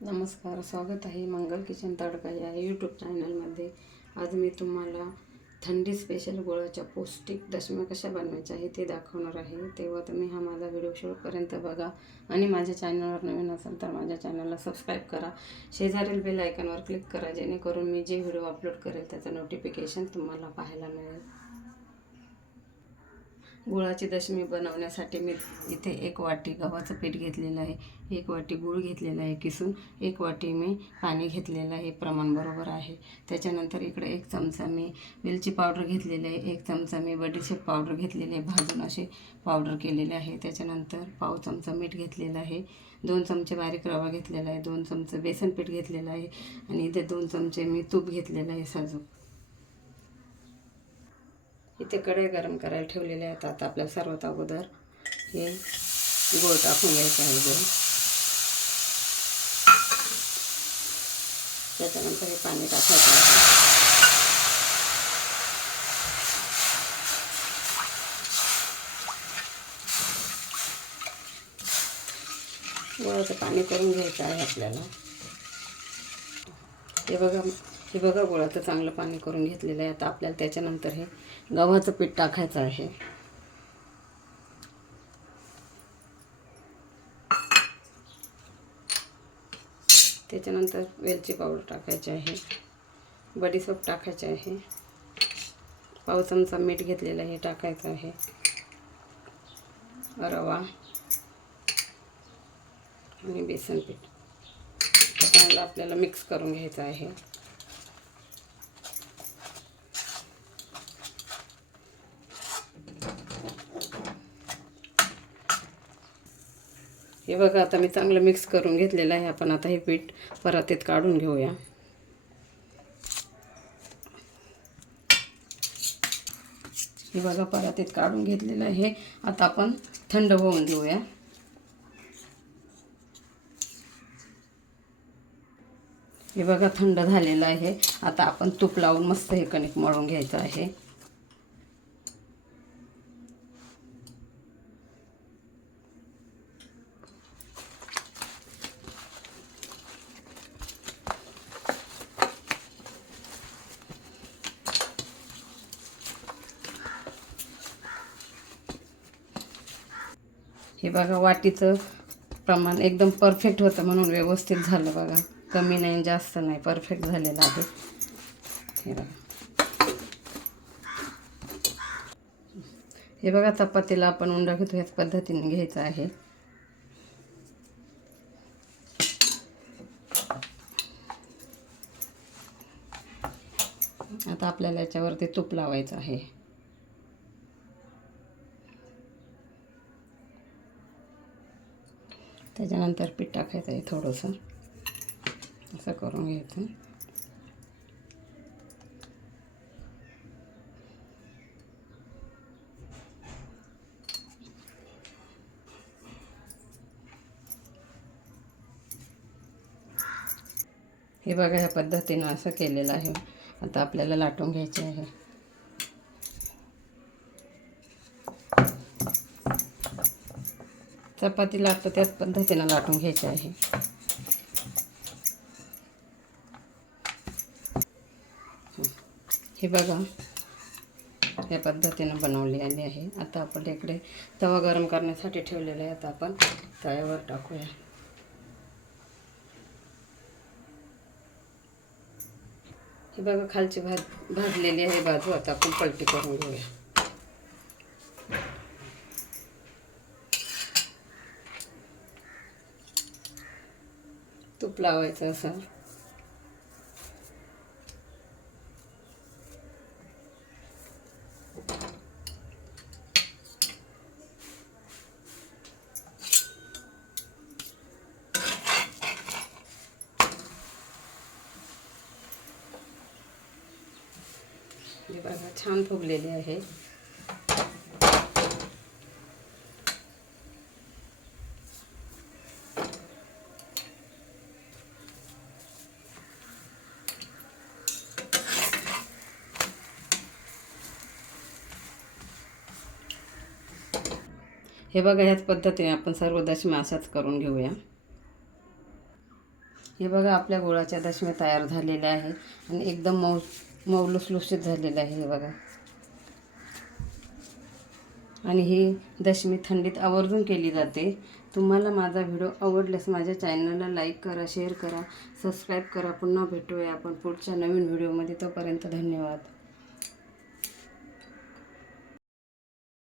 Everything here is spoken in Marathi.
नमस्कार स्वागत आहे मंगल किचन तडका या यूट्यूब चॅनलमध्ये आज मी तुम्हाला थंडी स्पेशल गोळाच्या पौष्टिक दशम्या कशा बनवायच्या आहे ते दाखवणार आहे. तेव्हा तुम्ही हा माझा व्हिडिओ शेवटपर्यंत बघा आणि माझ्या चॅनलवर नवीन असेल तर माझ्या चॅनलला सबस्क्राईब करा. शेजारील बेल आयकॉनवर क्लिक करा जेणेकरून मी जे व्हिडिओ अपलोड करेल त्याचं नोटिफिकेशन तुम्हाला पाहायला मिळेल. गुळाची दशमी बनवण्यासाठी मी इथे एक वाटी गव्हाचं पीठ घेतलेलं आहे एक वाटी गूळ घेतलेला आहे किसून एक वाटी मी पाणी घेतलेलं आहे प्रमाण बरोबर आहे. त्याच्यानंतर इकडे एक चमचा मी वेलची पावडर घेतलेली आहे एक चमचा मी बडीशेप पावडर घेतलेली आहे भाजून असे पावडर केलेले आहे. त्याच्यानंतर पाव चमचा मीठ घेतलेलं आहे दोन चमचे बारीक रवा घेतलेला आहे दोन चमचे बेसन पीठ घेतलेलं आहे आणि इथे दोन चमचे मी तूप घेतलेलं आहे साजूक. इथे कढई गरम करायला ठेवलेले आहेत आता आपल्या सर्वात अगोदर. हे गोळ टाकून घ्यायचं आहे गोळ त्याच्यानंतर हे पाणी टाकायचं आहे. गोळाचं पाणी करून घ्यायचं आहे आपल्याला. हे बघा हे बघा गोळाचं चांगलं पाणी करून घेतलेलं आहे. आता आपल्याला त्याच्यानंतर हे गव्हाचं पीठ टाकायचं आहे. त्याच्यानंतर वेलची पावडर टाकायची आहे. बडीसोप टाकायचे आहे. पाव चमचा मीठ घेतलेलं आहे टाकायचं आहे. रवा आणि बेसन पीठ. चांगलं आपल्याला मिक्स करून घ्यायचं आहे. हे बघा आता मी चांगलं मिक्स करून घेतलेलं आहे. आपण आता हे पीठ परातीत काढून घेऊया. हे बघा परातीत काढून घेतलेलं आहे. आता आपण थंड होऊन देऊया हे बघा थंड झालेलं आहे. आता आपण तूप लावून मस्त हे कणिक मळून घ्यायचं आहे. हे बघा वाटीचं प्रमाण एकदम परफेक्ट होतं म्हणून व्यवस्थित झालं बघा. कमी नाही जास्त नाही परफेक्ट झालेलं आहे. हे बघा. हे बघा चपातीला आपण उंडा घेतो ह्याच पद्धतीने घ्यायचं आहे. आता आपल्याला याच्यावरती तूप लावायचं आहे. त्याच्यानंतर पीठ टाकायचं आहे थोडंसं. असं करून घ्यायचं. हे बघा ह्या पद्धतीनं असं केलेलं आहे. आता आपल्याला लाटून घ्यायचे आहे. चपाती लाटतो त्याच पद्धतीनं लाटून घ्यायची आहे. हे बघा, या पद्धतीनं बनवली आली आहे. आता आपण इकडे तवा गरम करण्यासाठी ठेवलेला आहे. आता आपण तव्यावर टाकूया. हे बघा, खालची भाज भाजलेली आहे बाजू. आता आपण पलटी करून घेऊया. तूप लावायचं असं. बघा छान फुगलेली आहे हे बघा ह्याच पद्धतीने आपण सर्व दशम्या अशाच करून घेऊया. हे बघा आपल्या गुळाच्या दशम्या तयार झालेल्या आहे आणि एकदम मऊ मऊलुसलुसीत झालेलं आहे हे बघा. आणि ही दशमी थंडीत आवर्जून केली जाते. तुम्हाला माझा व्हिडिओ आवडल्यास माझ्या चॅनलला लाईक करा शेअर करा सबस्क्राईब करा. पुन्हा भेटूया आपण पुढच्या नवीन व्हिडिओमध्ये. तोपर्यंत धन्यवाद.